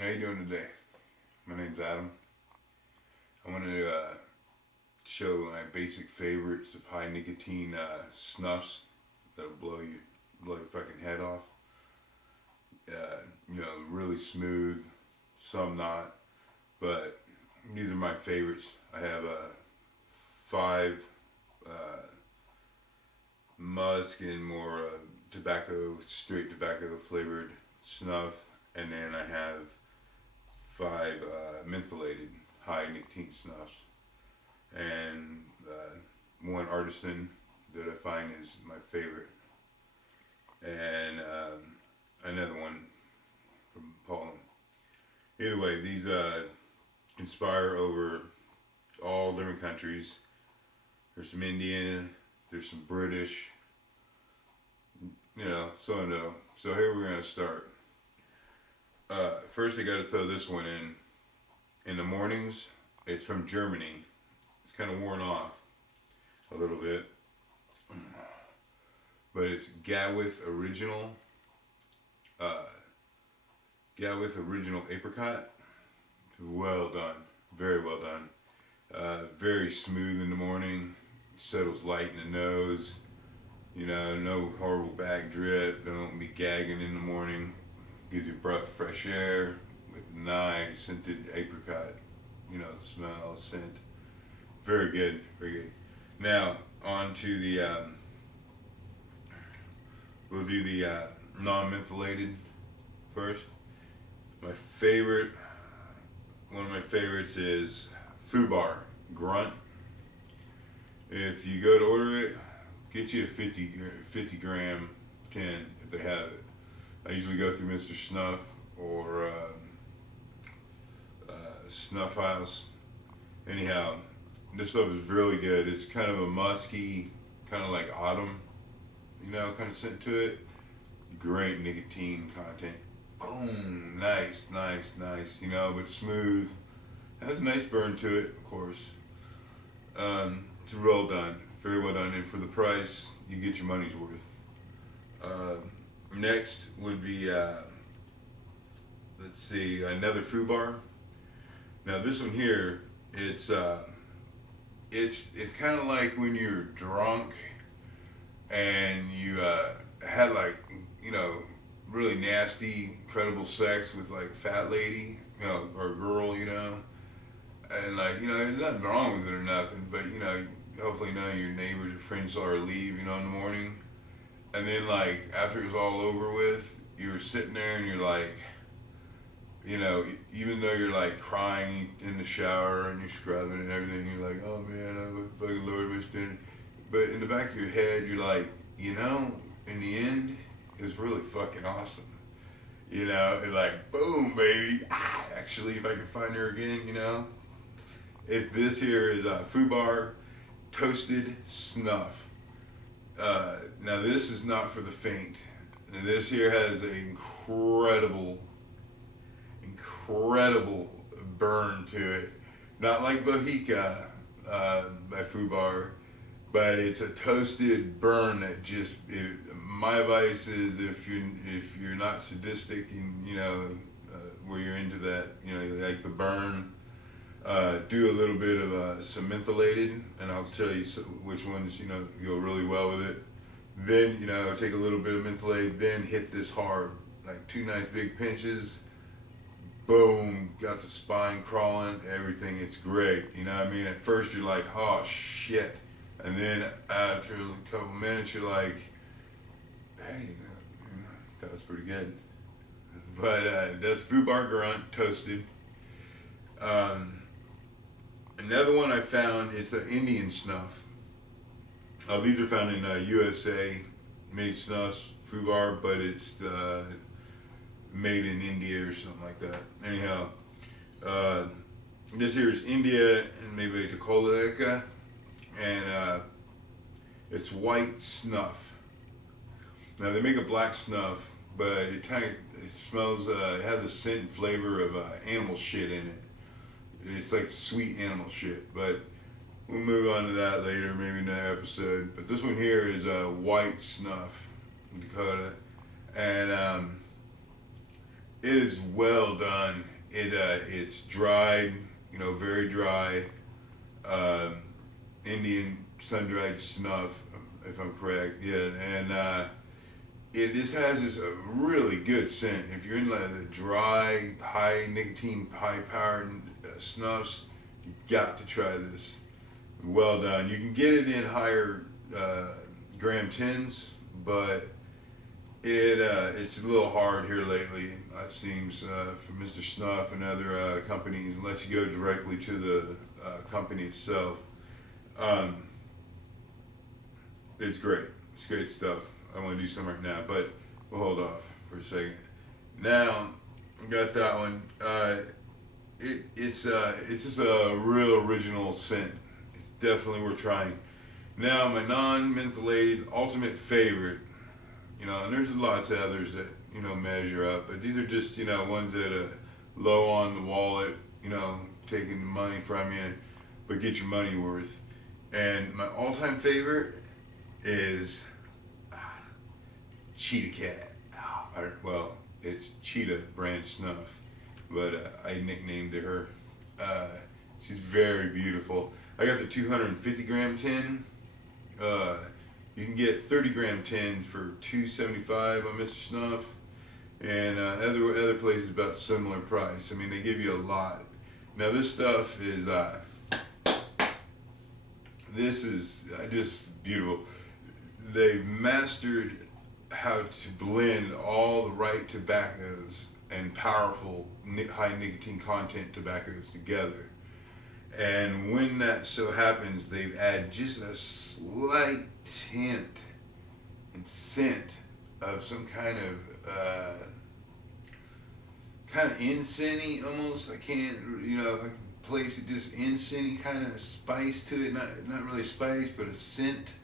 How you doing today? My name's Adam. I wanted to show my basic favorites of high nicotine snuffs that'll blow your fucking head off. Really smooth, some not, but these are my favorites. I have five musk and more straight tobacco flavored snuff, and then I have five mentholated high nicotine snuffs, and one artisan that I find is my favorite, and another one from Poland. Either way, these conspire over all different countries. There's some Indian, there's some British, so and so. So here we're gonna start. First, I got to throw this one in. In the mornings, it's from Germany. It's kind of worn off a little bit, but it's Gawith Original. Gawith Original Apricot. Well done, very well done. Very smooth in the morning. Settles light in the nose. No horrible back drip. Don't be gagging in the morning. Gives you a breath of fresh air with nice scented apricot. The smell, scent. Very good, very good. Now, on to the, we'll do the non-mentholated first. One of my favorites is Fubar Grunt. If you go to order it, get you a 50 gram tin if they have it. I usually go through Mr. Snuff or Snuff House. Anyhow, this stuff is really good. It's kind of a musky, kind of like autumn, kind of scent to it. Great nicotine content. Boom, nice, but smooth. Has a nice burn to it, of course. It's well done, very well done, and for the price, you get your money's worth. Next would be, let's see, another Fubar. Now this one here, it's kind of like when you're drunk and you had really nasty, incredible sex with like a fat lady, or a girl, and there's nothing wrong with it or nothing, but hopefully none of your neighbors or friends saw her leave, in the morning. And then, after it was all over with, you were sitting there and you're like, even though you're crying in the shower and you're scrubbing and everything, you're like, oh man, I fucking Lord was doing. But in the back of your head, you're like, in the end, it was really fucking awesome. It's like, boom, baby. Actually, if I can find her again, If this here is Fubar Toasted Snuff. Now this is not for the faint. Now this here has an incredible burn to it. Not like Bohica by Fubar, but it's a toasted burn that my advice is if you're not sadistic and where you're into that, like the burn, do a little bit of some mentholated, and I'll tell you which ones go really well with it. Then take a little bit of mentholated, then hit this hard, like 2 nice big pinches. Boom, got the spine crawling, everything. It's great. At first you're like, oh shit, and then after a couple minutes you're like, hey, that was pretty good. But that's Fubar Grunt Toasted. Another one I found, it's an Indian snuff. These are found in USA made snuffs, Fubar, but it's made in India or something like that. Anyhow, this here is India and maybe the Koleka, and it's white snuff. Now they make a black snuff, but it smells, it has a scent and flavor of animal shit in it. It's like sweet animal shit, but we'll move on to that later, maybe in another episode. But this one here is white snuff, Dakota, and it is well done. It's dried, you know, very dry, um, Indian sun-dried snuff, if I'm correct. Yeah, and it just has this really good scent. If you're in like the dry, high nicotine, high powered snuffs, you got to try this. Well done. You can get it in higher gram tins, but it's a little hard here lately. I've seen from Mr. Snuff and other companies, unless you go directly to the company itself. Um, it's great. It's great stuff. I want to do some right now, but we'll hold off for a second. Now, I got that one. It's just a real original scent. It's definitely worth trying. Now, my non-mentholated ultimate favorite, you know, and there's lots of others that, you know, measure up, but these are just, you know, ones that are low on the wallet, you know, taking the money from you, but get your money worth. And my all-time favorite is Cheetah Cat. Well, it's Cheetah brand snuff, but I nicknamed her. She's very beautiful. I got the 250 gram tin. You can get 30 gram tin for $2.75 on Mr. Snuff, and other places about similar price. I mean, they give you a lot. Now this stuff is just beautiful. They've mastered how to blend all the right tobaccos and powerful high nicotine content tobaccos together. And when that so happens, they've added just a slight tint and scent of some kind of incense-y almost. I can't, you know, I can place it just incense-y kind of spice to it. Not really spice, but a scent.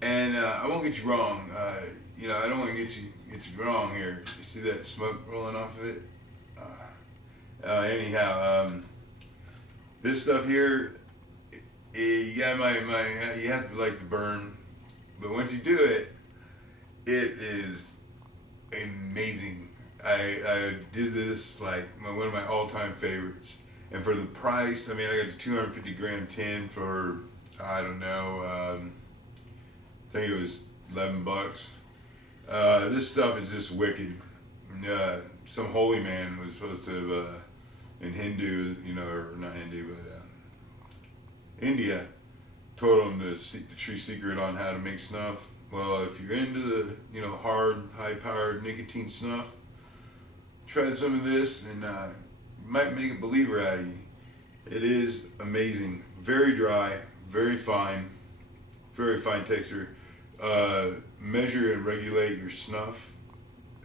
And I won't get you wrong. You know, I don't want to get you wrong here. You see that smoke rolling off of it? Anyhow, this stuff here, you have to like the burn, but once you do it, it is amazing. I did this like one of my all-time favorites, and for the price, I mean, I got the 250 gram tin for, I don't know, I think it was $11. This stuff is just wicked. Some holy man was supposed to in Hindu, you know, or not Hindu, but India, told him the true secret on how to make snuff. Well, if you're into the, you know, hard, high-powered nicotine snuff, try some of this, and you might make a believer out of you. It is amazing. Very dry, very fine texture. Measure and regulate your snuff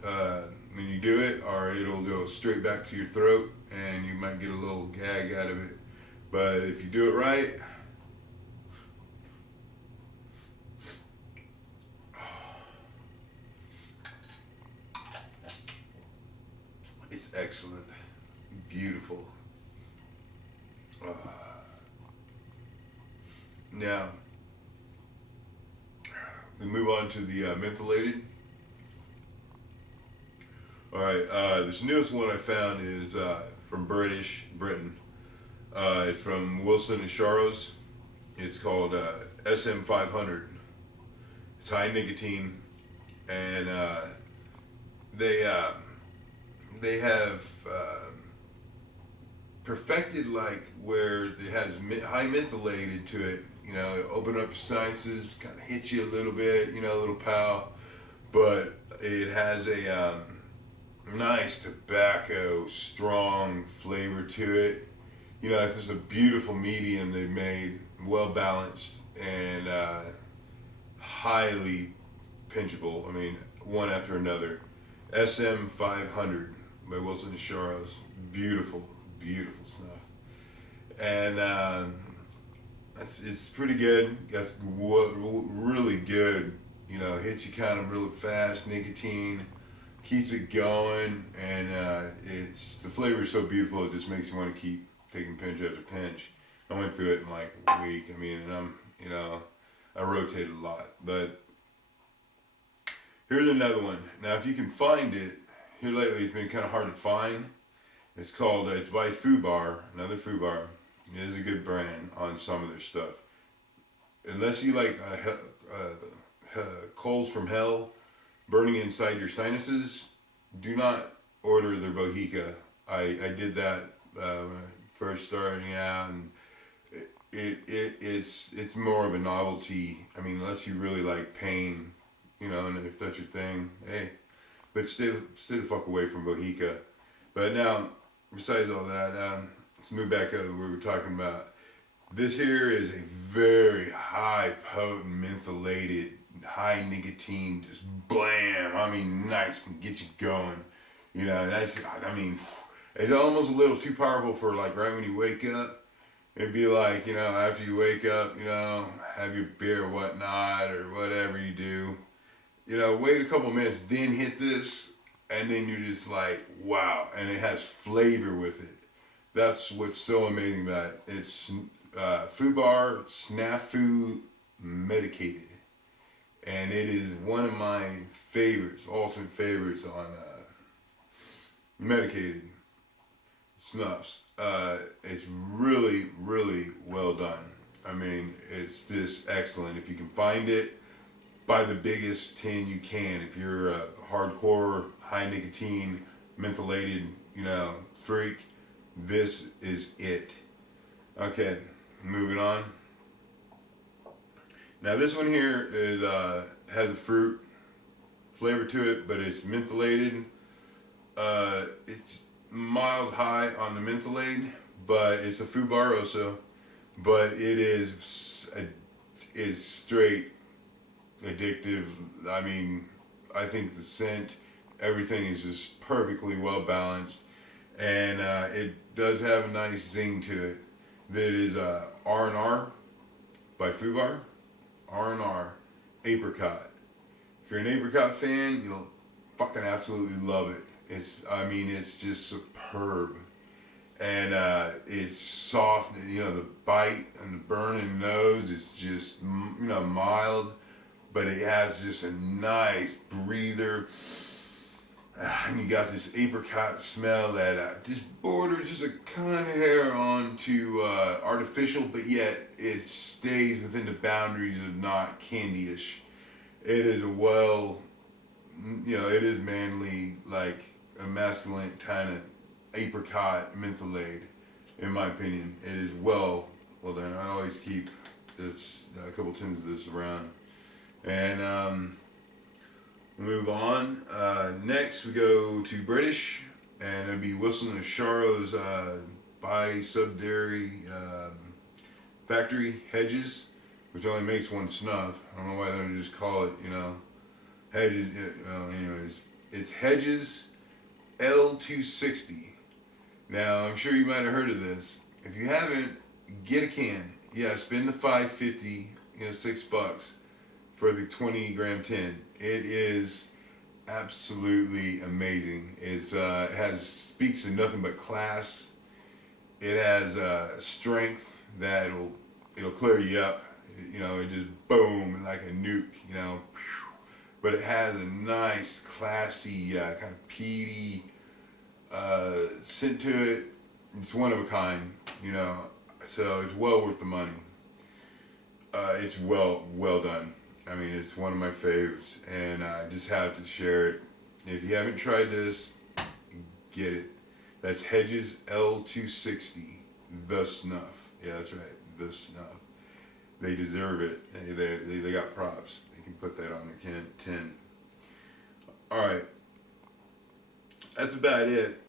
when you do it, or it'll go straight back to your throat, and you might get a little gag out of it. But if you do it right, it's excellent, beautiful. Now, we move on to the mentholated. All right, this newest one I found is from Britain. It's from Wilson and Sharrows. It's called SM500. It's high nicotine, and they have perfected like where it has high mentholated to it. You know, open up your senses, kind of hit you a little bit, you know, a little pow, but it has a nice tobacco, strong flavor to it. You know, it's just a beautiful medium they've made, well balanced, and highly pinchable. I mean, one after another. SM500 by Wilson and Sharrows. Beautiful, beautiful snuff. And it's pretty good. Got really good, you know, hits you kind of really fast, nicotine, keeps it going, and it's the flavor is so beautiful it just makes you want to keep taking pinch after pinch. I went through it in like a week. I mean, and I rotated a lot. But here's another one. Now, if you can find it, here lately it's been kind of hard to find. It's called, it's by Fubar, another Fubar. It is a good brand on some of their stuff. Unless you like coals from hell burning inside your sinuses, do not order their Bohica. I did that when I first starting out, and it's more of a novelty. I mean, unless you really like pain, you know, and if that's your thing, hey. But stay the fuck away from Bohica. But now, besides all that, let's move back up to what we were talking about. This here is a very high potent, mentholated, high nicotine, just blam. I mean, nice and get you going. You know, nice. I mean, it's almost a little too powerful for like right when you wake up. It'd be like, you know, after you wake up, you know, have your beer or whatnot or whatever you do. You know, wait a couple minutes, then hit this, and then you're just like, wow. And it has flavor with it. That's what's so amazing about it. It's Fubar Snafu Medicated. And it is one of my favorites, ultimate favorites on medicated snuffs. It's really, really well done. I mean, it's just excellent. If you can find it, buy the biggest tin you can. If you're a hardcore, high nicotine, mentholated, you know, freak, this is it. Okay, moving on. Now this one here is has a fruit flavor to it, but it's mentholated. It's mild high on the mentholate, but it's a Fubarosa, but it is straight addictive. I mean, I think the scent, everything is just perfectly well balanced, and it does have a nice zing to it. That is R&R by Fubar. R&R Apricot. If you're an apricot fan, you'll fucking absolutely love it. It's just superb, and it's soft. You know, the bite and the burn in the nose is just, you know, mild, but it has just a nice breather. And you got this apricot smell that just borders just a kind of hair onto artificial, but yet it stays within the boundaries of not candyish. It is it is manly, like a masculine kind of apricot mentholade, in my opinion. It is well done. I always keep this a couple tins of this around, and move on. Next we go to British, and it'll be Wilson and Sharo's bi-sub-dairy factory, Hedges, which only makes one snuff. I don't know why they don't just call it, you know, Hedges. Well, anyways, it's Hedges L260. Now, I'm sure you might have heard of this. If you haven't, get a can. Yeah, spend the $5.50, you know, $6 for the 20 gram tin. It is absolutely amazing. It speaks to nothing but class. It has strength that it'll clear you up. You know, it just boom, like a nuke. You know, but it has a nice, classy, kind of peaty scent to it. It's one of a kind. You know, so it's well worth the money. It's well done. I mean, it's one of my favorites, and I just have to share it. If you haven't tried this, get it. That's Hedges L260, the snuff. Yeah, that's right, the snuff. They deserve it. They got props. They can put that on their tin. All right, that's about it.